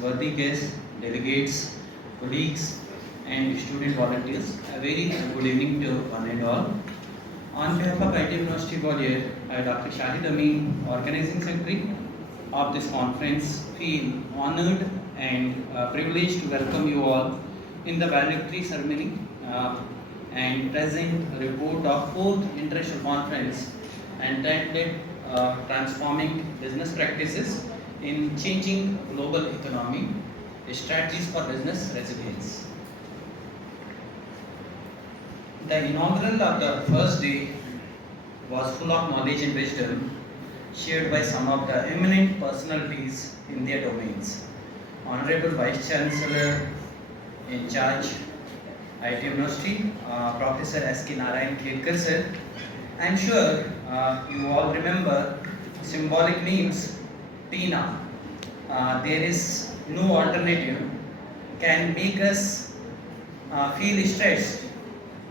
worthy guests, delegates, colleagues, and student volunteers, a very good evening to one and all. On behalf of IT University Gwalior, I, Dr. Shahid Amin, Organizing Secretary of this conference, feel honored and privileged to welcome you all in the Valedictory ceremony and present a report of 4th International Conference entitled Transforming Business Practices in Changing Global Economy, Strategies for Business Resilience. The inaugural of the first day was full of knowledge and wisdom shared by some of the eminent personalities in their domains. Honorable Vice Chancellor in charge, IT University, Professor S.K. Narayan Kelkar sir. I am sure you all remember symbolic names Tina, there is no alternative, can make us feel stressed,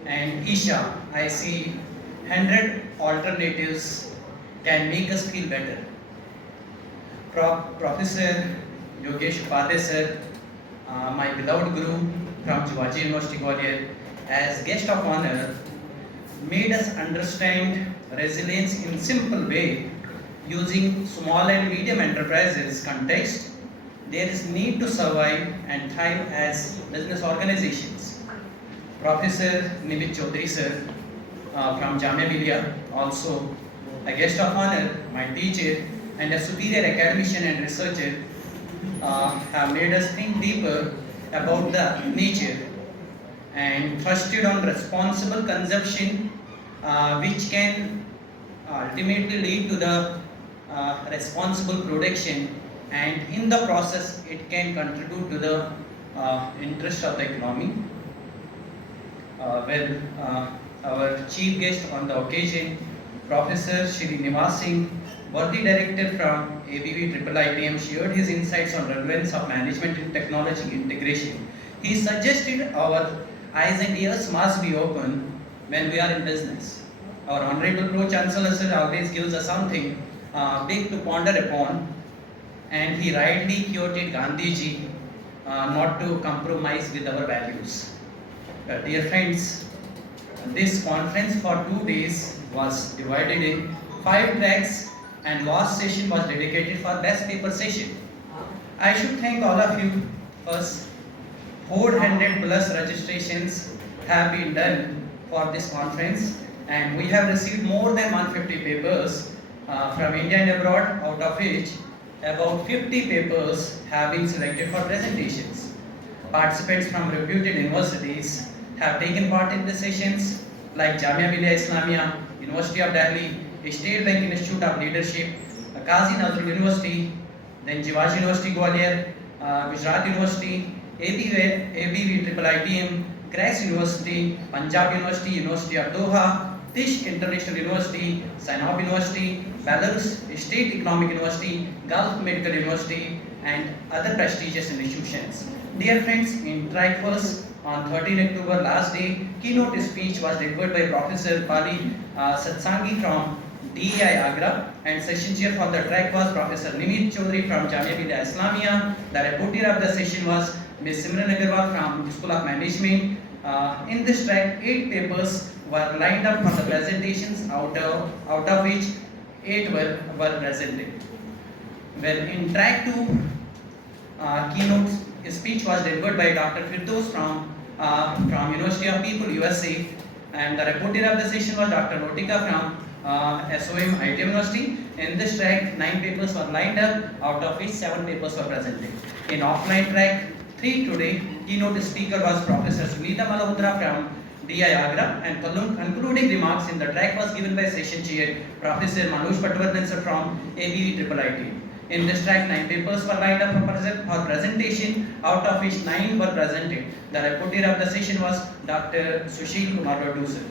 and Isha, I see 100 alternatives can make us feel better. Professor Yogesh Upadhyay sir, my beloved guru from Gwalior University Gwalior, as guest of honor, made us understand resilience in simple way using small and medium enterprises context. There is need to survive and thrive as business organizations. Professor Nimit Chaudhary sir from Jamia Millia, also a guest of honor, my teacher and a superior academician and researcher, have made us think deeper about the nature and trusted on responsible consumption, which can ultimately lead to the responsible production, and in the process it can contribute to the interest of the economy. Our chief guest on the occasion, Professor Shri Nivas Singh, worthy director from ABV IIITM, shared his insights on relevance of management and technology integration. He suggested our eyes and ears must be open when we are in business. Our Honorable Pro Chancellor sir always gives us something big to ponder upon, and he rightly quoted Gandhiji not to compromise with our values. Dear friends, this conference for 2 days was divided in 5 tracks, and last session was dedicated for best paper session. I should thank all of you. First, 400 plus registrations have been done for this conference, and we have received more than 150 papers from India and abroad, out of which about 50 papers have been selected for presentations. Participants from reputed universities have taken part in the sessions like Jamia Millia Islamia, University of Delhi, State Bank Institute of Leadership, Kazi Nazrul University, then Jivaji University Gwalior, Gujarat University, ABV IIITM, Grace University, Punjab University, University of Doha, Tisch International University, Sinop University, Belarus State Economic University, Gulf Medical University, and other prestigious institutions. Dear friends, in track first, on 13 October last day, keynote speech was delivered by Professor Pali Satsangi from DEI Agra, and session chair for the track was Professor Nimit Chaudhary from Jamia Millia Islamia. The reporter of the session was Ms. Simran Agarwal from School of Management. In this track, 8 papers were lined up for the presentations, out of which 8 were presented. Well, in track 2, keynote speech was delivered by Dr. Firdaus from University of People, USA, and the reporter of the session was Dr. Lotika from SOMC IT University. In this track, 9 papers were lined up, out of which 7 papers were presented. In offline track 3 today, keynote speaker was Professor Sunita Malhotra from DI Agra, and concluding remarks in the track was given by session chair Professor Manoj Patwardhan sir from ABV IIIT. In this track, 9 papers were lined up for presentation, out of which 9 were presented. The reporter of the session was Dr. Sushil Kumar Laddu sir.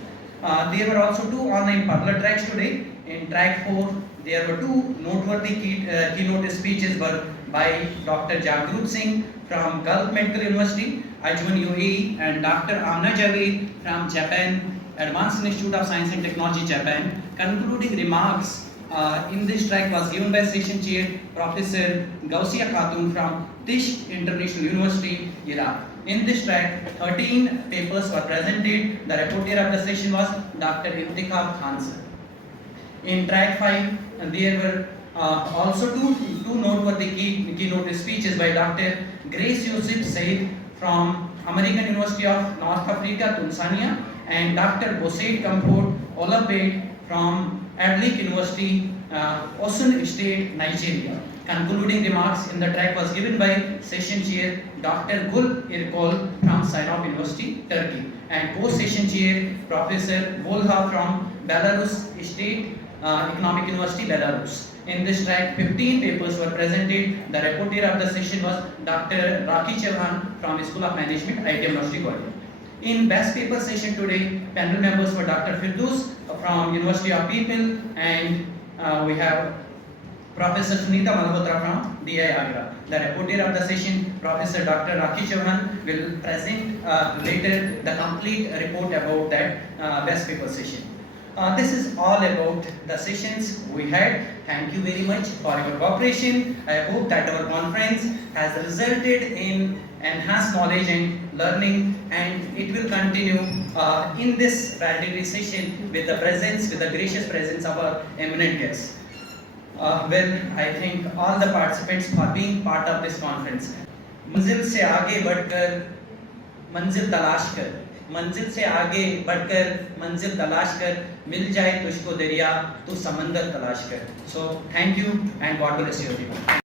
There were also 2 online parlor tracks today. In track 4, there were 2 noteworthy keynote speeches by Dr. Jagrut Singh from Gulf Medical University, Ajman UAE, and Dr. Amna Javed from Japan, Advanced Institute of Science and Technology, Japan. Concluding remarks in this track was given by session chair Professor Gausia Khatun from Tish International University, Iraq. In this track, 13 papers were presented. The rapporteur of the session was Dr. Intikhab Khan sir. In track 5, there were also two noteworthy keynote speeches by Dr. Grace Yusuf Said from American University of North Africa, Tanzania, and Dr. Bosaid Kamphot Olabed from Adlik University, Osun State, Nigeria. Concluding remarks in the track was given by session chair Dr. Gul Irkol from Sinop University, Turkey, and co-session chair Professor Volha from Belarus State Economic University, Belarus. In this track, 15 papers were presented. The rapporteur of the session was Dr. Raki Chauhan from School of Management, IIT University, Gwalior. In best paper session today, panel members were Dr. Firdaus from University of People, and we have Professor Sunita Malhotra from DI Agra. The rapporteur of the session, Professor Dr. Raki Chauhan, will present later the complete report about that best paper session. This is all about the sessions we had. Thank you very much for your cooperation. I hope that our conference has resulted in enhanced knowledge and learning, and it will continue in this valedictory session with the gracious presence of our eminent guests. Well, I thank all the participants for being part of this conference. मंजिल से आगे बढ़कर मंजिल तलाश कर, मंजिल से आगे बढ़कर मंजिल तलाश कर, मिल जाए तुझको दरिया तू समंदर तलाश कर. So thank you and God bless you everyone.